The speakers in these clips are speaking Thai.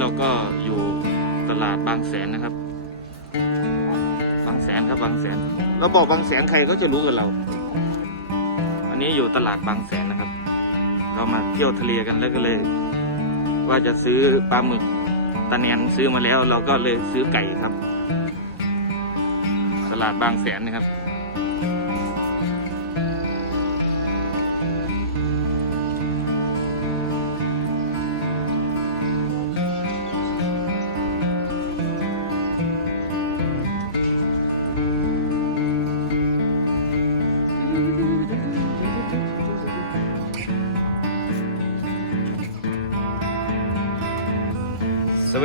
เราก็อยู่ตลาดบางแสนนะครับ บางแสนครับบางแสนเราบอกบางแสนใครก็จะรู้กับเรา อันนี้อยู่ตลาดบางแสนนะครับ เรามาเที่ยวทะเลกันแล้วก็เลย ว่าจะซื้อปลาหมึกตาแนนซื้อมาแล้ว เราก็เลยซื้อไก่ครับ ตลาดบางแสนนะครับ สวั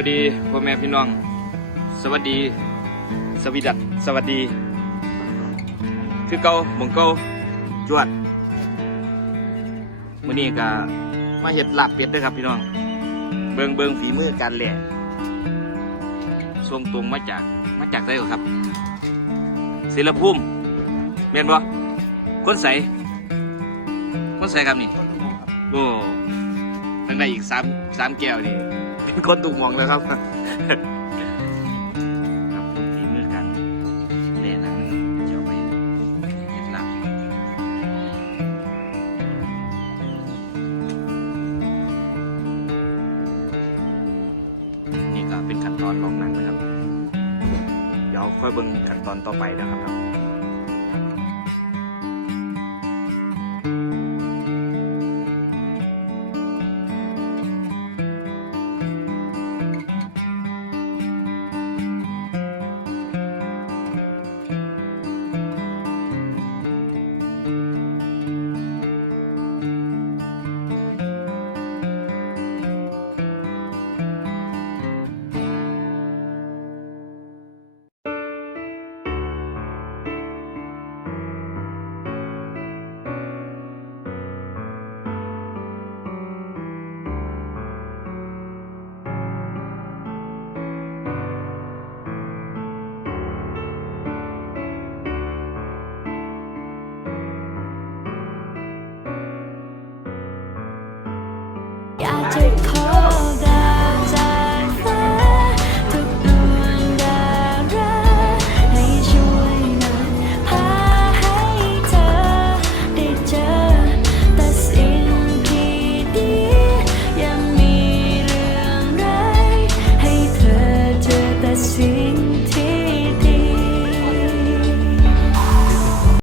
สดีพ่อแม่พี่น้อง สวัสดี สวีดัตสวัสดี คือเกาหมงเกาจวดมื้อนี้ก็มาเห็ดลาบเป็ดด้วยครับพี่น้อง เบิงเบิงฝีมือการแหล่ส่งตรงมาจากมาจากไสเหรอครับศิลภูมิเมียนบ่ คนใสคนใสครับนี่โอ้ตั้งได้อีกสามสามแก้วนี่เป็นคนถูกมองแล้วครับครับคุณฝีมือกันแน่นังจะเอาไปเห็ดหลับนี่ก็เป็นขั้นตอนลองหนังนะครับ เดี๋ยวค่อยเบิ่งขั้นตอนต่อไปนะครับ